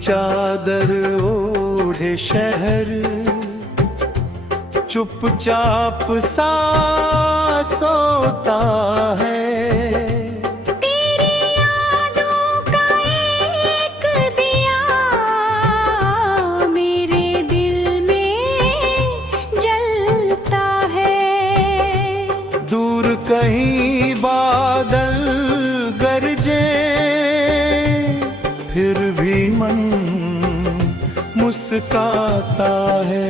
चादर ओढ़े शहर, चुपचाप सा सोता है। तेरी यादों का एक दिया मेरे दिल में जलता है। दूर कहीं बादल गरजे, फिर भी मन मुस्काता है।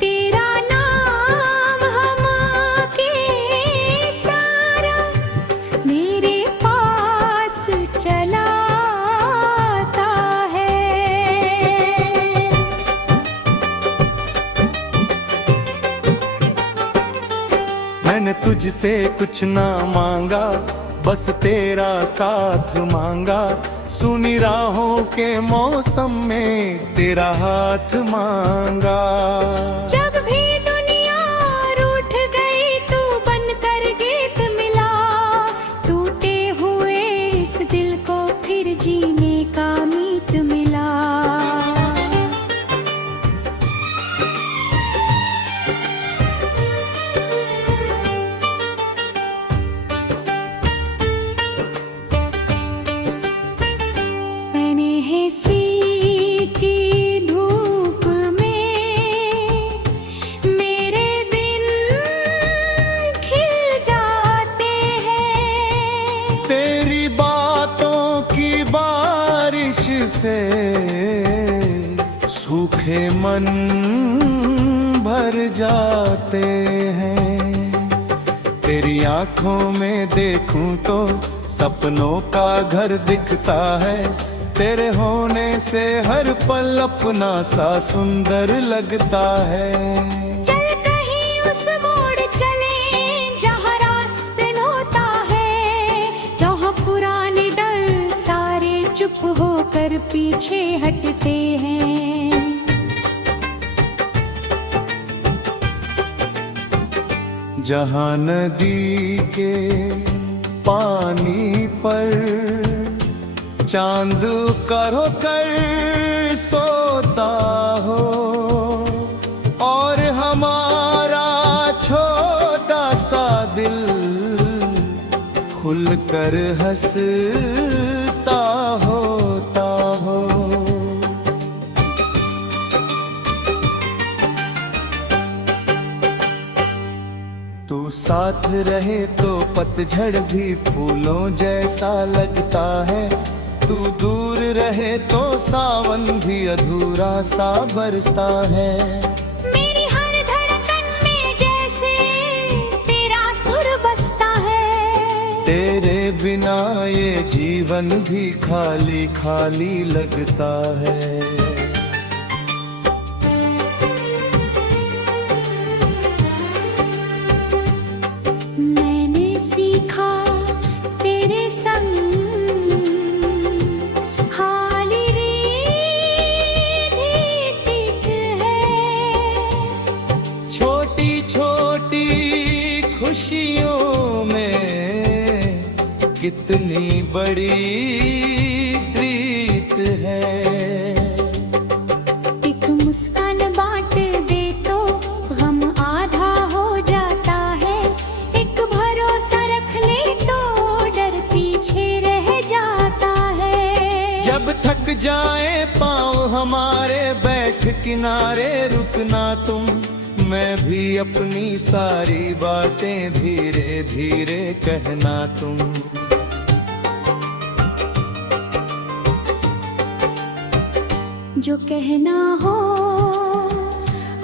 तेरा नाम हमके सारा मेरे पास चला आता है। मैंने तुझसे कुछ ना मांगा, बस तेरा साथ मांगा। सुनी राहों के मौसम में तेरा हाथ मांगा। जब भी दुनिया रूठ गई तू बनकर गीत मिला, टूटे हुए इस दिल को फिर जीने का मीत मिला। मैंने है सी की धूप में मेरे बिन खिल जाते हैं। तेरी बातों की बारिश से सूखे मन भर जाते हैं। तेरी आंखों में देखूं तो सपनों का घर दिखता है। तेरे होने से हर पल अपना सा सुंदर लगता है। चल कहीं उस मोड़ चले जहाँ रास्ते होता है, जहाँ पुराने डर सारे चुप होकर पीछे हटते हैं। जहाँ नदी के पानी पर चांद करो कर सोता हो, और हमारा छोटा सा दिल खुल कर हंसता होता हो। तू साथ रहे तो पतझड़ भी फूलों जैसा लगता है। तू दूर रहे तो सावन भी अधूरा सा बरसता है। मेरी हर धड़कन में जैसे तेरा सुर बसता है। तेरे बिना ये जीवन भी खाली खाली लगता है। मैंने सीखा तेरे संग हाली रीत है। छोटी छोटी खुशियों में कितनी बड़ी प्रीत है। एक मुस्कान बांट दे तो गम आधा हो जाता है। एक भरोसा रख ले तो डर पीछे रह जाता है। जब थक जाए पाँव हमारे बैठ किनारे रुकना तुम, मैं भी अपनी सारी बातें धीरे धीरे कहना तुम। जो कहना हो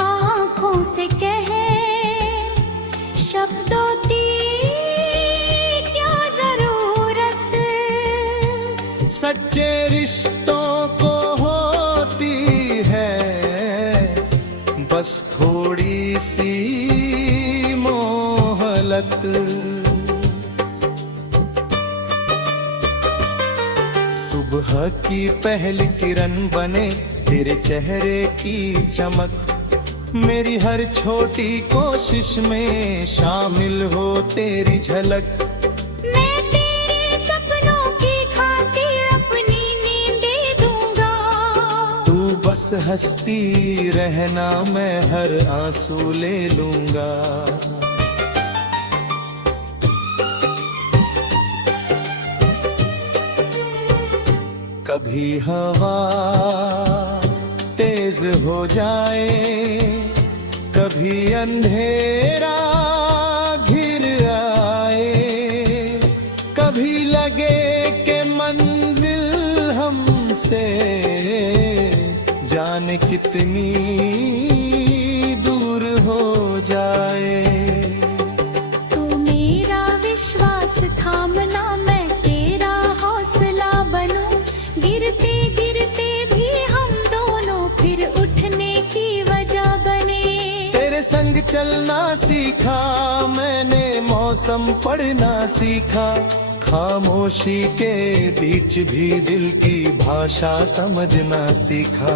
आँखों से कहे, शब्दों की क्या जरूरत। सच्चे रिश्तों को होती है बस थोड़ी सी मोहलत। सुबह की पहली किरण बने तेरे चेहरे की चमक। मेरी हर छोटी कोशिश में शामिल हो तेरी झलक। मैं तेरे सपनों की खातिर अपनी नींदें दूंगा। हंसती रहना, मैं हर आंसू ले लूंगा। कभी हवा तेज हो जाए, कभी अंधेरा घिर आए, कभी लगे कि मंजिल हमसे जाने कितनी दूर हो जाए। तू मेरा विश्वास थामना, मैं तेरा हौसला बनूं। गिरते गिरते भी हम दोनों फिर उठने की वजह बने। तेरे संग चलना सीखा मैंने, मौसम पढ़ना सीखा, खामोशी के बीच भी दिल की भाषा समझना सीखा।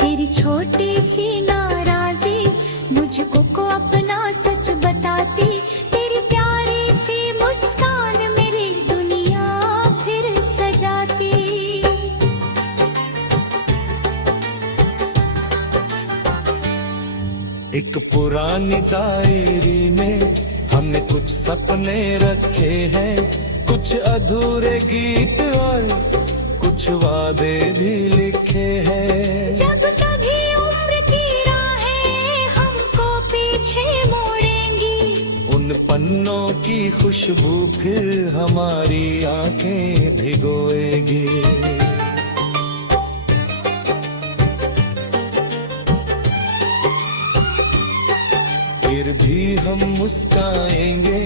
तेरी छोटी सी नाराजी मुझको को अपना सच बताती, तेरी प्यारी सी मुस्कान मेरी दुनिया फिर सजाती। एक पुरानी डायरी में हमने कुछ सपने रखे हैं, कुछ अधूरे गीत और कुछ वादे भी लिखे हैं। जब कभी उम्र की राहें हमको पीछे मोड़ेंगी, उन पन्नों की खुशबू फिर हमारी आंखें भिगोएगी। फिर भी हम मुस्काएंगे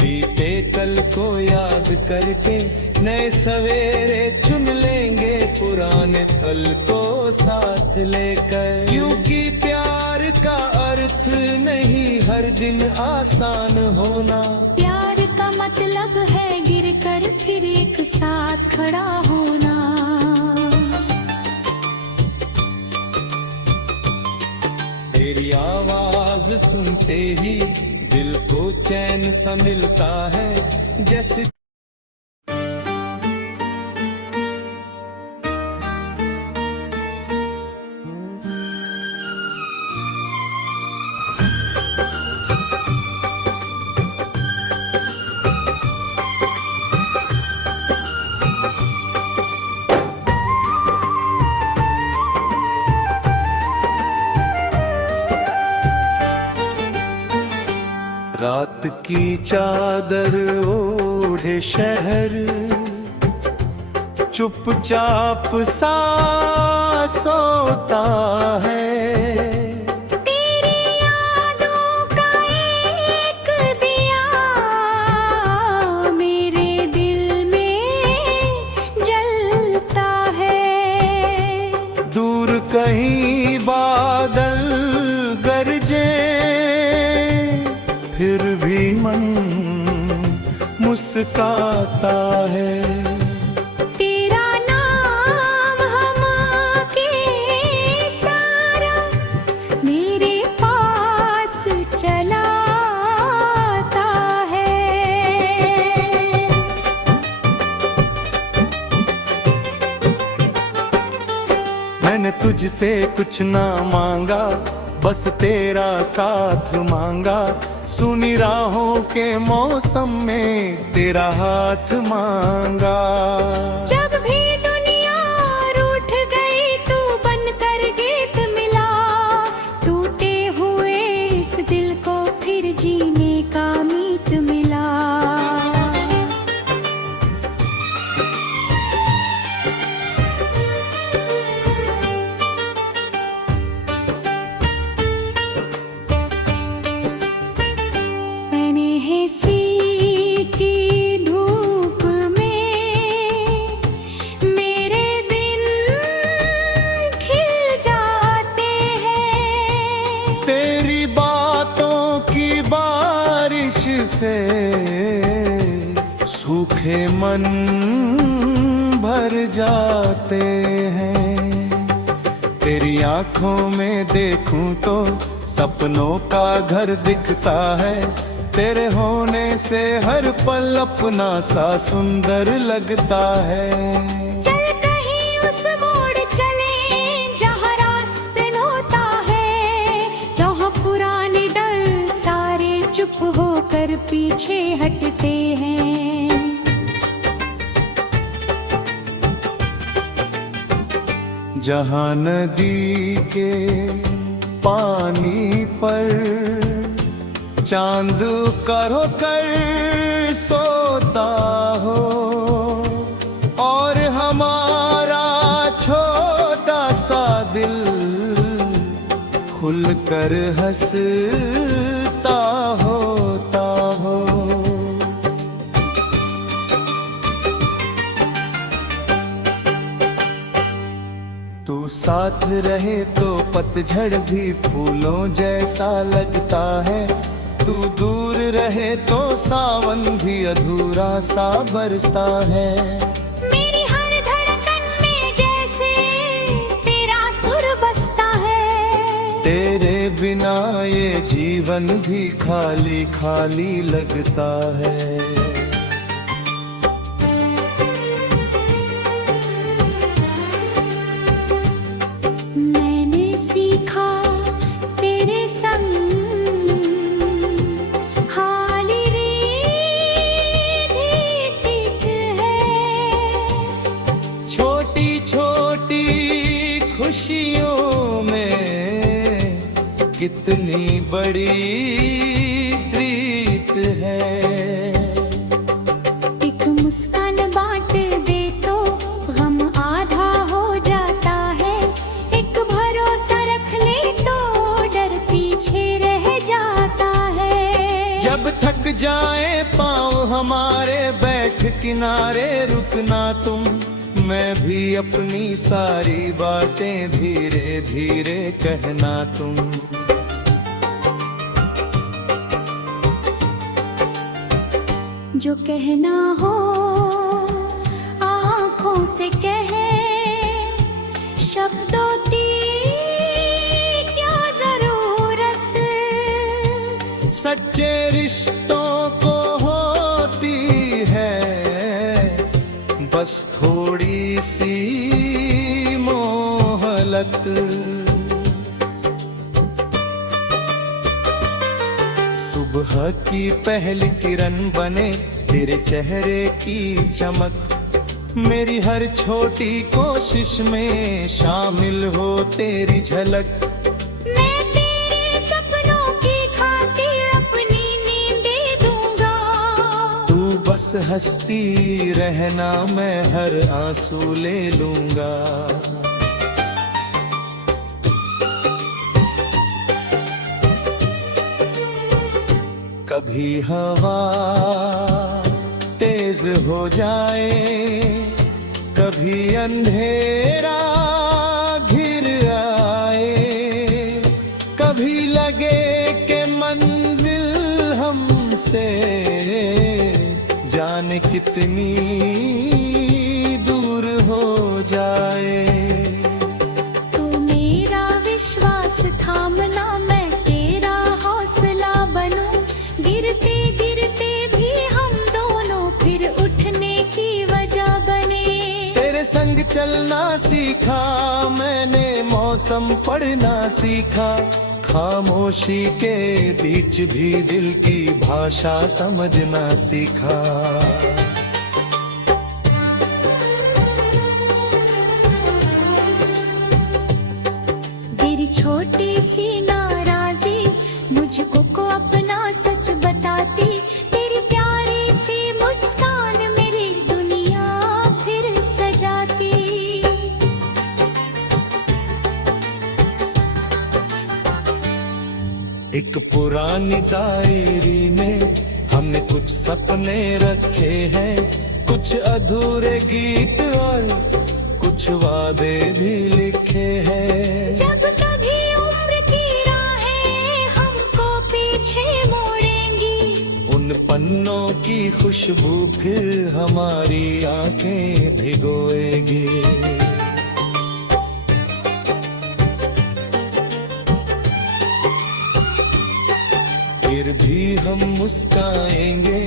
बीते कल को याद करके, नए सवेरे चुन लेंगे पुराने पल को साथ लेकर। क्योंकि प्यार का अर्थ नहीं हर दिन आसान होना, प्यार का मतलब है गिर कर फिर एक साथ खड़ा होना। तेरी आवाज सुनते ही दिल को चैन सा मिलता है, जैसे रात की चादर ओढ़े शहर, चुपचाप सा सोता है। तेरी यादों का एक दिया मेरे दिल में जलता है। दूर कहीं बादल गरजे, फिर भी मन मुस्काता है। तेरा नाम हमके सारा मेरे पास चला आता है। मैंने तुझसे कुछ ना मांगा, बस तेरा साथ मांगा। सुनी राहों के मौसम में तेरा हाथ मांगा। जब भी दुनिया रूठ गई तू बनकर गीत मिला, टूटे हुए इस दिल को फिर जीने का मीत मिला। मैंने है सी की धूप में मेरे बिन खिल जाते हैं। तेरी बातों की बारिश से सूखे मन भर जाते हैं। तेरी आंखों में देखूं तो सपनों का घर दिखता है। तेरे होने से हर पल अपना सा सुंदर लगता है। चल कहीं उस मोड़ चले जहाँ रास्ते होता है, जहाँ पुराने डर सारे चुप होकर पीछे हटते हैं। जहाँ नदी के पानी पर चांद करो कर सोता हो, और हमारा छोटा सा दिल खुल कर हंसता होता हो। तू साथ रहे तो पतझड़ भी फूलों जैसा लगता है, तू दूर रहे तो सावन भी अधूरा सा बरसता है। मेरी हर धड़कन में जैसे तेरा सुर बसता है, तेरे बिना ये जीवन भी खाली खाली लगता है। मैंने सीखा तेरे संग खुशियों में कितनी बड़ी प्रीत है। एक मुस्कान बांट दे तो गम आधा हो जाता है, एक भरोसा रख ले तो डर पीछे रह जाता है। जब थक जाए पाँव हमारे बैठ किनारे रुकना तुम, मैं भी अपनी सारी बातें धीरे धीरे कहना तुम। जो कहना हो आँखों से कहे, शब्दों की क्या जरूरत, सच्चे रिश्तों को होती है बस थोड़ी सी मोहलत। सुबह की पहली किरण बने तेरे चेहरे की चमक, मेरी हर छोटी कोशिश में शामिल हो तेरी झलक। मैं तेरे सपनों की खातिर अपनी नींदें दूंगा, तू बस हंसती रहना मैं हर आंसू ले लूंगा। कभी हवा तेज हो जाए, कभी अंधेरा घिर आए, कभी लगे कि मंजिल हमसे जाने कितनी दूर हो जाए। तू मेरा विश्वास थामना, मैं तेरा हौसला बनूं, गिरते गिरते भी हम दोनों फिर उठने की वजह बने। तेरे संग चलना सीखा मैंने, मौसम पढ़ना सीखा, खामोशी के बीच भी दिल की भाषा समझना सीखा। तेरी छोटी सी नाराजी मुझको को अपना सच बताती, तेरी प्यारी सी मुस्कान मेरी दुनिया फिर सजाती। एक पुरानी डायरी में हमने कुछ सपने रखे हैं, कुछ अधूरे गीत और कुछ वादे भी लिखे हैं। जब कभी उम्र की राहें हमको पीछे मोड़ेंगी, उन पन्नों की खुशबू फिर हमारी आंखें भिगोएगी। फिर भी हम मुस्काएंगे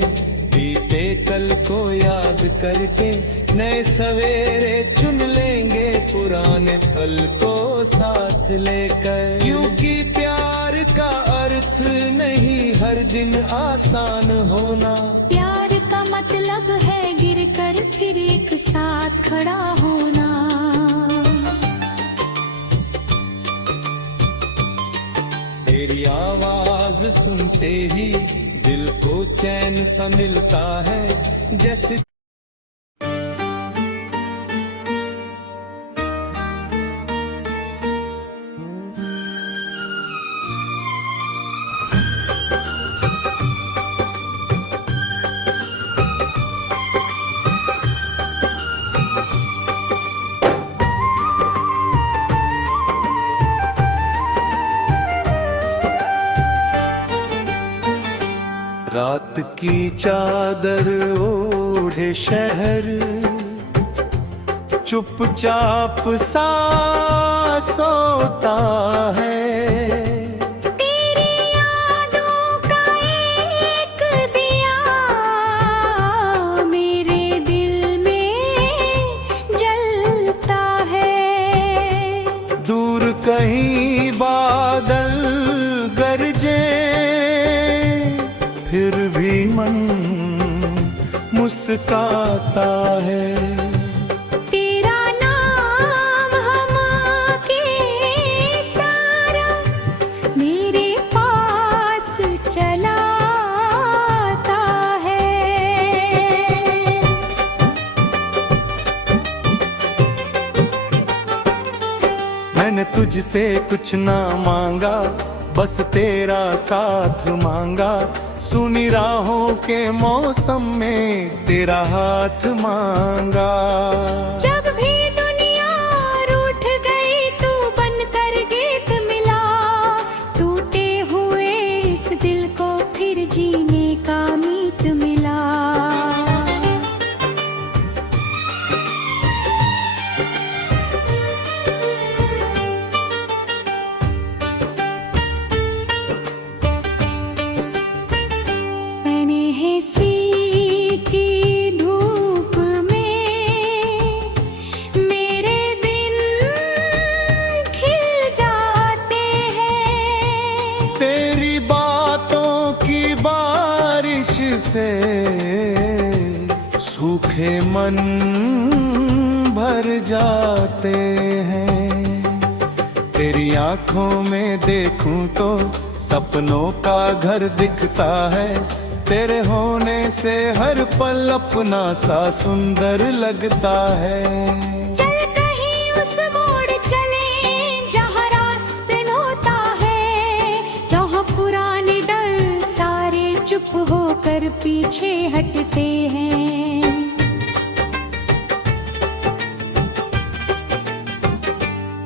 बीते कल को याद करके, नए सवेरे चुन लेंगे पुराने पल को साथ लेकर। क्योंकि प्यार का अर्थ नहीं हर दिन आसान होना, प्यार का मतलब है गिर कर फिर एक साथ खड़ा होना। तेरी आवाज सुनते ही दिल को चैन सा मिलता है, जैसे रात की चादर ओढ़े शहर, चुपचाप सा सोता है। तेरी यादों का एक दिया मेरे दिल में जलता है। दूर कहीं बादल गरजे, फिर भी मन मुस्काता है। तेरा नाम हमके सारा मेरे पास चलाता है। मैंने तुझसे कुछ ना मांगा, बस तेरा साथ मांगा। सुनी राहों के मौसम में तेरा हाथ मांगा। जब भी दुनिया रूठ गई तू बनकर गीत मिला, टूटे हुए इस दिल को फिर जीने का मीत मिला। तेरी बातों की बारिश से सूखे मन भर जाते हैं। तेरी आंखों में देखूं तो सपनों का घर दिखता है। तेरे होने से हर पल अपना सा सुंदर लगता है। चल कहीं उस मोड़ चले जहाँ रास्ते होता है, जहाँ पुराने डर सारे चुप होकर पीछे हटते हैं।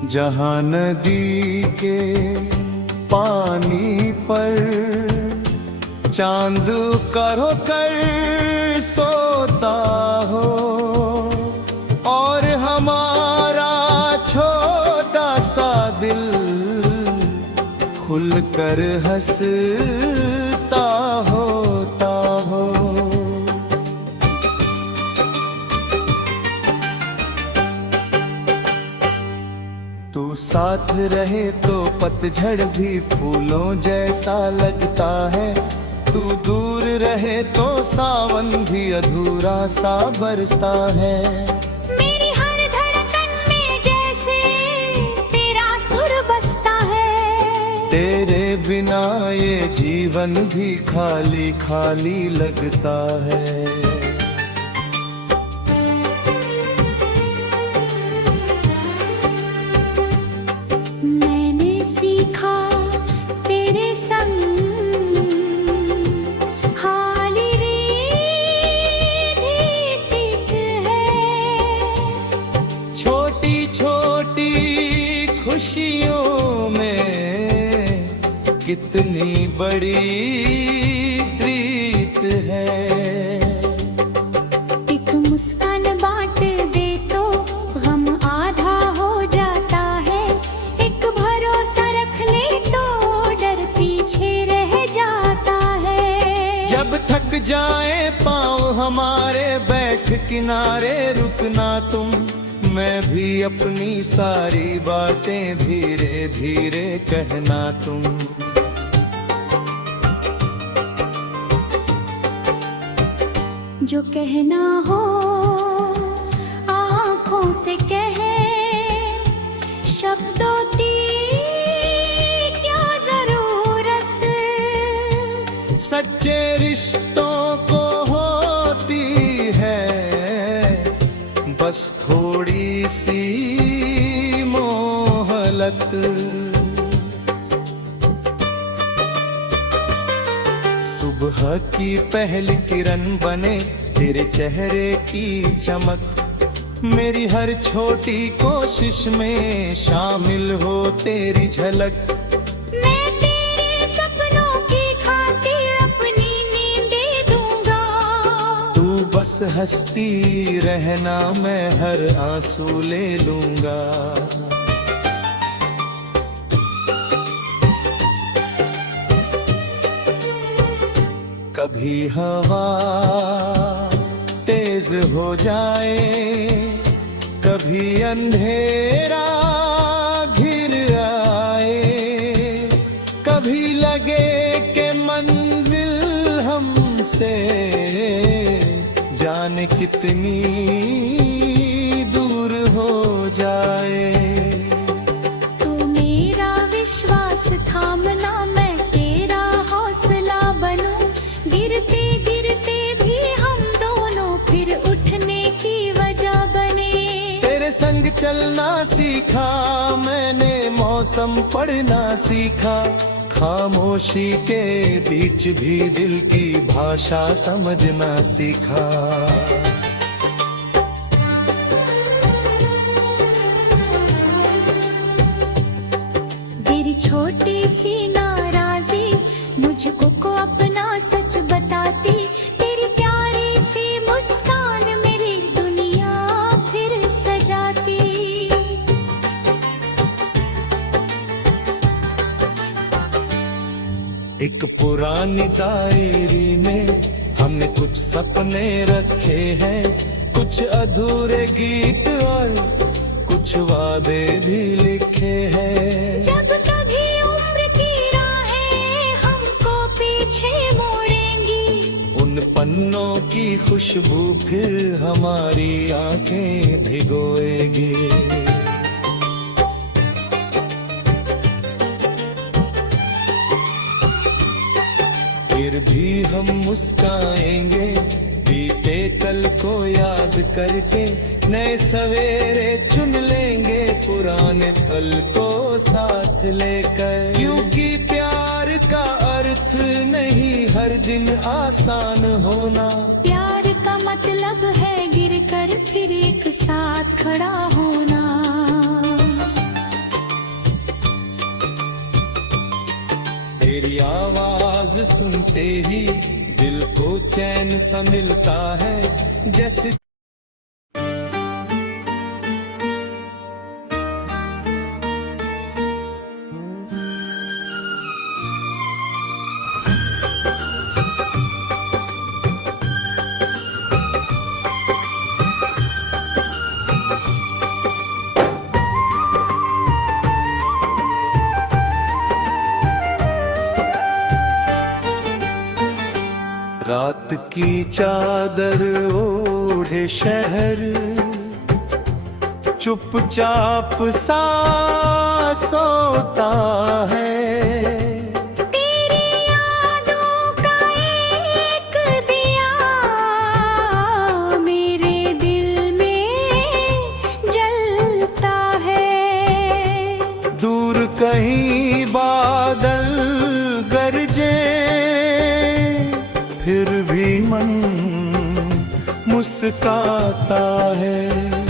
जहाँ नदी के पानी पर चांद करो कर सोता हो, और हमारा छोटा सा दिल खुल कर हंसता होता हो। तू साथ रहे तो पतझड़ भी फूलों जैसा लगता है। तू दूर रहे तो सावन भी अधूरा सा बरसता है। मेरी हर धड़कन में जैसे तेरा सुर बसता है। तेरे बिना ये जीवन भी खाली खाली लगता है। मैंने सीखा तेरे संग खुशियों में कितनी बड़ी प्रीत है। एक मुस्कान बांट दे तो गम आधा हो जाता है। एक भरोसा रख ले तो डर पीछे रह जाता बैठ किनारे रुकना तुम, मैं भी अपनी सारी बातें धीरे धीरे कहना तुम। जो कहना हो आँखों से कहे, शब्दों की क्या जरूरत, सच्चे रिश्तों को होती है बस थोड़ी सी मोहलत। सुबह की पहली किरण बने तेरे चेहरे की चमक, मेरी हर छोटी कोशिश में शामिल हो तेरी झलक। मैं तेरे सपनों की खातिर अपनी नींदें दूंगा, तू बस हंसती रहना मैं हर आंसू ले लूंगा। कभी हवा तेज हो जाए, कभी अंधेरा घिर आए, कभी लगे कि मंजिल हमसे जाने कितनी दूर हो जाए। तू मेरा विश्वास थामना, मैं तेरा हौसला बनूं, गिरते गिरते भी हम दोनों फिर उठने की वजह बने। तेरे संग चलना सीखा मैंने, मौसम पढ़ना सीखा, खामोशी के बीच भी दिल की भाषा समझना सीखा। तेरी छोटी सी नाराजी मुझको को अपना सच बताती, तेरी प्यारी सी मुस्कान मेरी दुनिया फिर सजाती। एक पुरानी डायरी में हमने कुछ सपने रखे हैं, कुछ अधूरे गीत और कुछ वादे भी लिखे हैं। जब कभी उम्र की राहें हमको पीछे मोड़ेंगी, उन पन्नों की खुशबू फिर हमारी आंखें भिगोएगी। फिर भी हम मुस्काएंगे बीते कल को याद करके, नए सवेरे चुन लेंगे पुराने पल को साथ लेकर। क्योंकि प्यार का अर्थ नहीं हर दिन आसान होना, प्यार का मतलब है गिर कर फिर एक साथ खड़ा होना। तेरी आवाज सुनते ही दिल को चैन सा मिलता है, जैसे रात की चादर ओढ़े शहर, चुपचाप सा सोता है। तेरी यादों का एक दिया मेरे दिल में जलता है। दूर कहीं बादल गरजे फिर भी मन मुस्काता है।